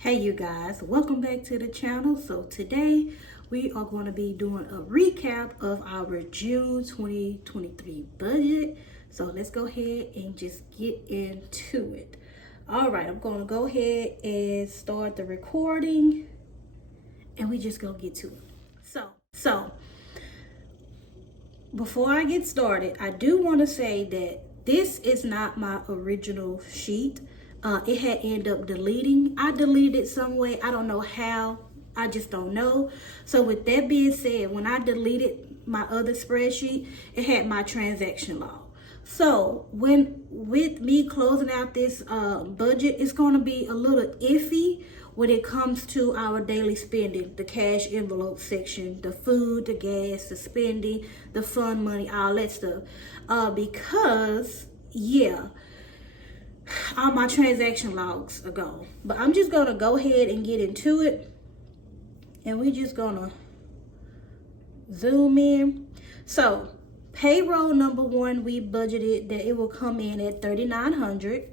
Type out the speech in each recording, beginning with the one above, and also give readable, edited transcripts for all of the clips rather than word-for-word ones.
Hey you guys, welcome back to the channel. So today we are going to be doing a recap of our June 2023 budget. So let's go ahead and just get into it. All right, I'm going to go ahead and start the recording and we just gonna get to it. So before I get started, I do want to say that this is not my original sheet. It had ended up deleting. I deleted it some way. I don't know how. I just don't know. So with that being said, when I deleted my other spreadsheet, it had my transaction log. So with me closing out this budget, it's going to be a little iffy when it comes to our daily spending, the cash envelope section, the food, the gas, the spending, the fun money, all that stuff. Because, yeah, all my transaction logs are gone. But I'm just going to go ahead and get into it. And we're just going to zoom in. So, payroll number one, we budgeted that it will come in at $3,900.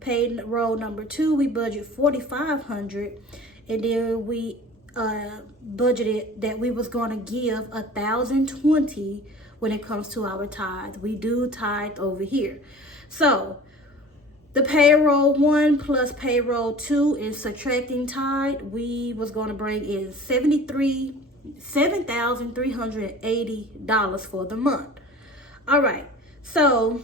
Payroll number two, we budget $4,500, and then we budgeted that we was going to give $1,020 when it comes to our tithe. We do tithe over here. So the payroll one plus payroll two and subtracting tithe, we was going to bring in $7,380 for the month. All right, so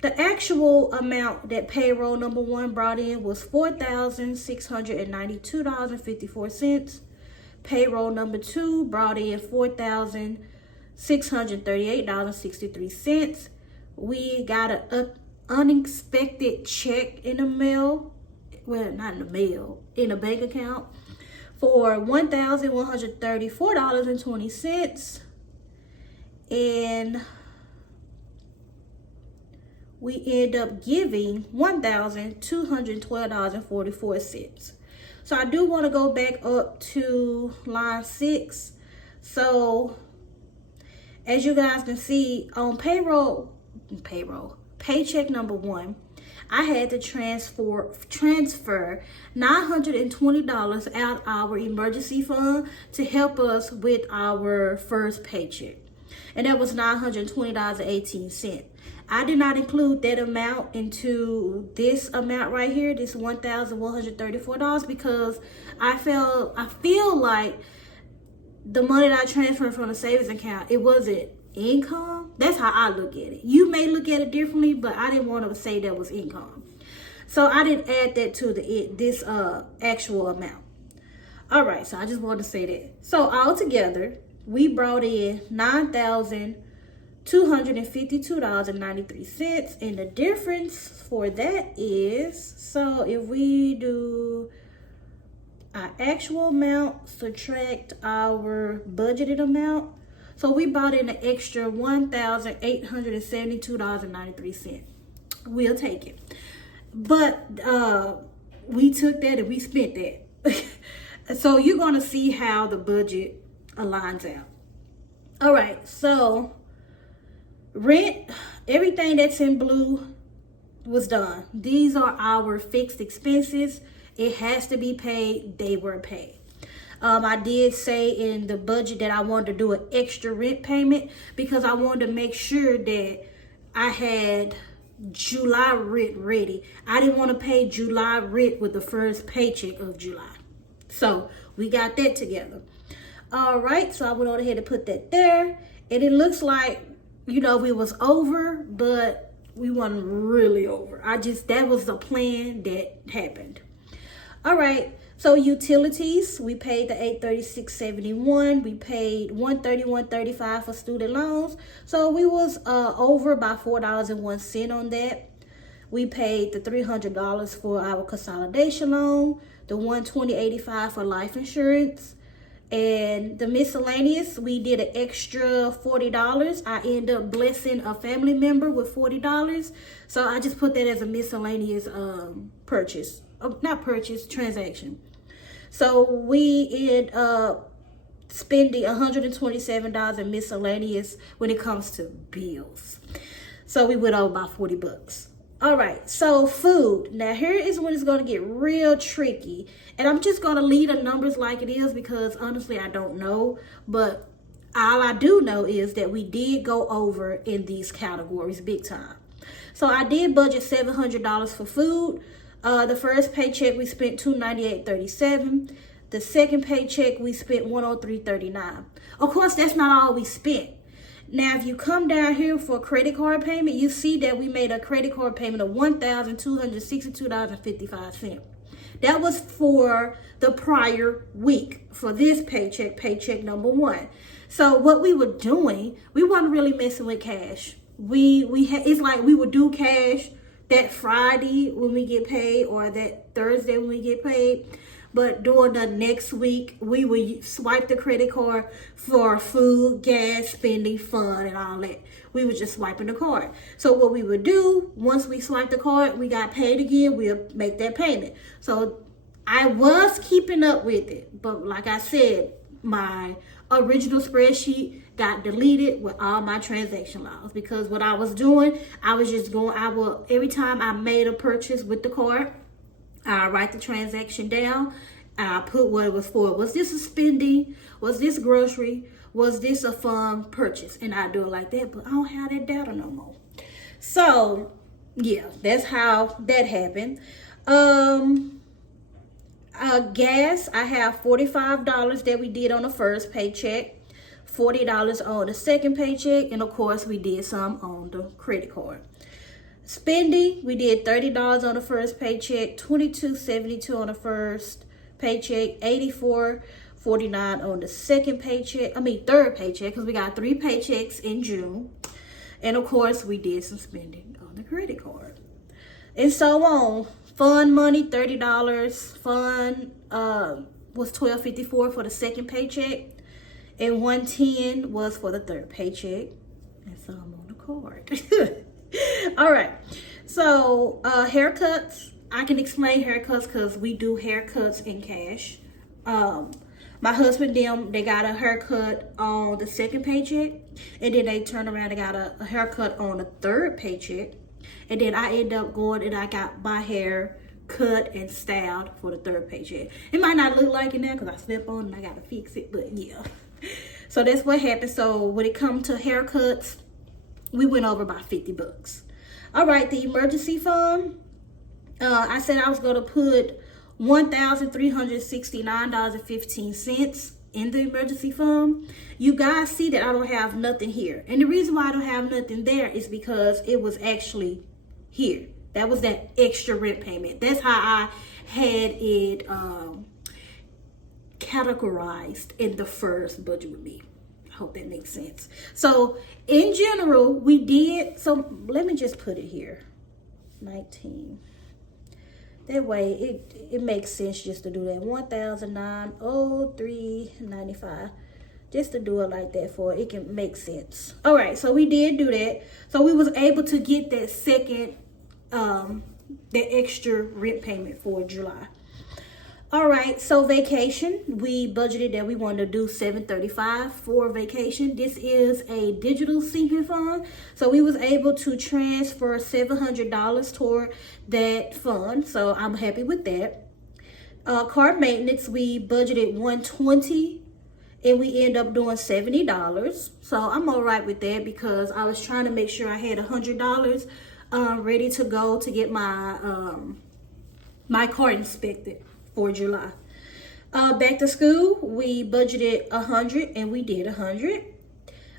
the actual amount that payroll number one brought in was $4,692.54. Payroll number two brought in $4,638.63. We got an unexpected check in the mail. Well, not in the mail, in a bank account for $1,134.20. And we end up giving $1,212.44. So I do want to go back up to line 6. So as you guys can see on paycheck number one, I had to transfer $920 out our emergency fund to help us with our first paycheck. And that was $920.18. I did not include that amount into this amount right here, this $1,134, because I feel like the money that I transferred from the savings account, it wasn't income. That's how I look at it. You may look at it differently, but I didn't want to say that was income. So I didn't add that to this actual amount. All right, so I just wanted to say that. So altogether, we brought in $9,252.93, and the difference for that is, so if we do our actual amount subtract our budgeted amount, so we brought in an extra $1,872.93. We'll take it, but we took that and we spent that. So you're going to see how the budget aligns out. All right, so rent, everything that's in blue was done. These are our fixed expenses. It has to be paid. They were paid. I did say in the budget that I wanted to do an extra rent payment because I wanted to make sure that I had July rent ready. I didn't want to pay July rent with the first paycheck of July. So we got that together. All right, so I went on ahead and put that there. And it looks like, we was over, but we weren't really over. That was the plan that happened. All right, so utilities, we paid the $836.71. We paid $131.35 for student loans. So we was over by $4.01 on that. We paid the $300 for our consolidation loan, the $120.85 for life insurance. And the miscellaneous, we did an extra $40. I ended up blessing a family member with $40. So I just put that as a miscellaneous transaction. So we ended up spending $127 in miscellaneous when it comes to bills. So we went over by $40. All right, so food. Now here is when it's going to get real tricky. And I'm just going to leave the numbers like it is because honestly, I don't know. But all I do know is that we did go over in these categories big time. So I did budget $700 for food. The first paycheck, we spent $298.37. The second paycheck, we spent $103.39. Of course, that's not all we spent. Now, if you come down here for credit card payment, you see that we made a credit card payment of $1,262.55. That was for the prior week for this paycheck, paycheck number 1. So what we were doing, we weren't really messing with cash. It's like we would do cash that Friday when we get paid or that Thursday when we get paid. But during the next week, we would swipe the credit card for food, gas, spending, fun, and all that. We were just swiping the card. So what we would do, once we swiped the card, we got paid again, we'll make that payment. So I was keeping up with it. But like I said, my original spreadsheet got deleted with all my transaction logs. Because what I was doing, every time I made a purchase with the card, I write the transaction down. I put what it was for. Was this a spending? Was this grocery? Was this a fun purchase? And I do it like that, but I don't have that data no more. So, yeah, that's how that happened. Gas, I have $45 that we did on the first paycheck, $40 on the second paycheck, and of course, we did some on the credit card. Spending, we did $30 on the first paycheck, $22.72 on the first paycheck, $84.49 on the third paycheck, because we got 3 paychecks in June. And of course, we did some spending on the credit card. And so on. Fun money, $30. Fun was $12.54 for the second paycheck. And $110 was for the third paycheck. And so I'm on the card. All right, so haircuts. I can explain haircuts because we do haircuts in cash. My husband, they got a haircut on the second paycheck, and then they turned around and got a haircut on the third paycheck, and then I end up going and I got my hair cut and styled for the third paycheck. It might not look like it now because I slept on and I got to fix it, but yeah. So that's what happened. So when it comes to haircuts, we went over by $50. All right, the emergency fund. I said I was going to put $1,369.15 in the emergency fund. You guys see that I don't have nothing here. And the reason why I don't have nothing there is because it was actually here. That was that extra rent payment. That's how I had it categorized in the first budget with me. Hope that makes sense. So in general, we did, so let me just put it here, 19. That way it makes sense just to do that. $1,903.95. Just to do it like that for it can make sense. All right, so we did do that. So we was able to get that second, that extra rent payment for July. All right, so vacation, we budgeted that we wanted to do $735 for vacation. This is a digital sinking fund, so we was able to transfer $700 toward that fund, so I'm happy with that. Car maintenance, we budgeted $120 and we end up doing $70. So I'm all right with that because I was trying to make sure I had $100 ready to go to get my my car inspected for July. Back to school, we budgeted $100 and we did $100.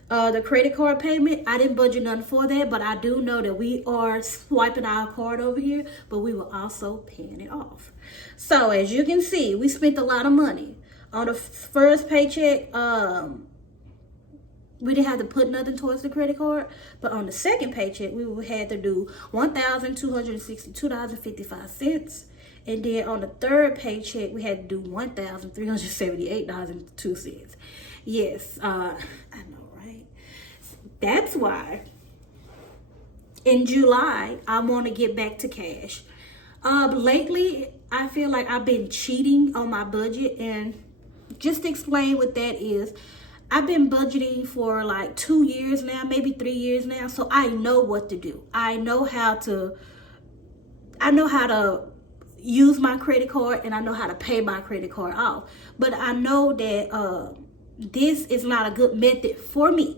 The credit card payment, I didn't budget nothing for that, but I do know that we are swiping our card over here, but we were also paying it off. So as you can see, we spent a lot of money. On the first paycheck, we didn't have to put nothing towards the credit card, but on the second paycheck, we had to do $1,262.55. And then on the third paycheck, we had to do $1,378.02. Yes, I know, right? That's why in July, I want to get back to cash. Lately, I feel like I've been cheating on my budget. And just to explain what that is, I've been budgeting for like 2 years now, maybe 3 years now. So I know what to do. I know how to I know how to use my credit card and I know how to pay my credit card off. But I know that this is not a good method for me,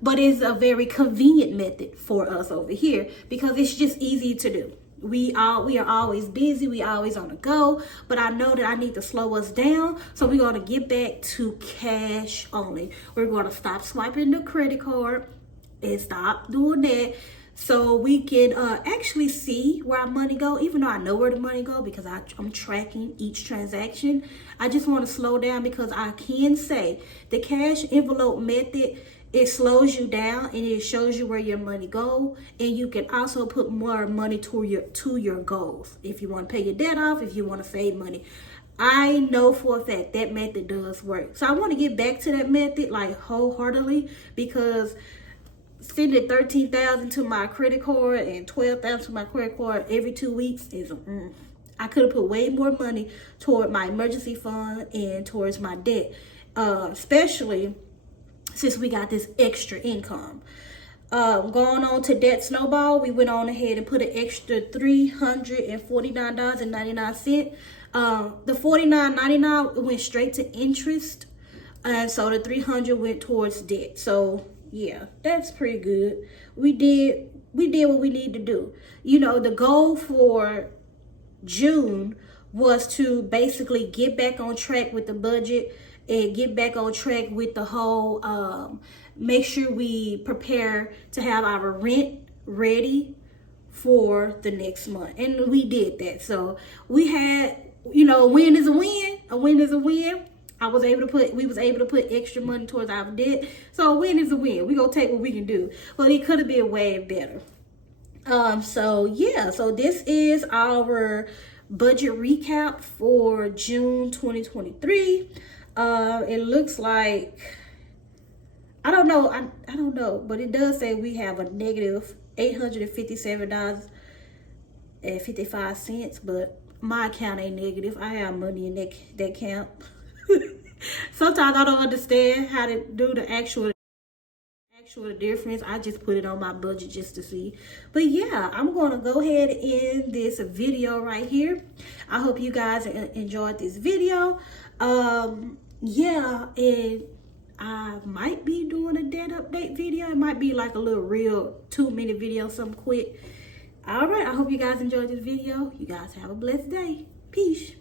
but it's a very convenient method for us over here because it's just easy to do. We are always busy, we always on the go, but I know that I need to slow us down, so we're going to get back to cash only. We're going to stop swiping the credit card and stop doing that, so we can actually see where our money go. Even though I know where the money go because I'm tracking each transaction, I just want to slow down because I can say the cash envelope method, it slows you down and it shows you where your money go, and you can also put more money to your goals. If you want to pay your debt off, if you want to save money, I know for a fact that method does work. So I want to get back to that method like wholeheartedly, because sending $13,000 to my credit card and $12,000 to my credit card every 2 weeks is I could have put way more money toward my emergency fund and towards my debt, especially since we got this extra income. Going on to debt snowball, we went on ahead and put an extra $349.99. The $49.99 went straight to interest, and so the $300 went towards debt. So yeah, that's pretty good. We did what we need to do. You know, the goal for June was to basically get back on track with the budget and get back on track with the whole make sure we prepare to have our rent ready for the next month, and we did that. So we had, you know, a win is a win. A win is a win. We was able to put extra money towards our debt, so a win is a win. We gonna take what we can do, but it could have been way better. So yeah, so this is our budget recap for June 2023. It looks like, I don't know, but it does say we have a negative $857.55, but my account ain't negative. I have money in that account. Sometimes I don't understand how to do the actual difference. I just put it on my budget just to see. But yeah, I'm going to go ahead and end this video right here. I hope you guys enjoyed this video. Yeah, and I might be doing a debt update video. It might be like a little real 2-minute video, something quick. All right, I hope you guys enjoyed this video. You guys have a blessed day. Peace.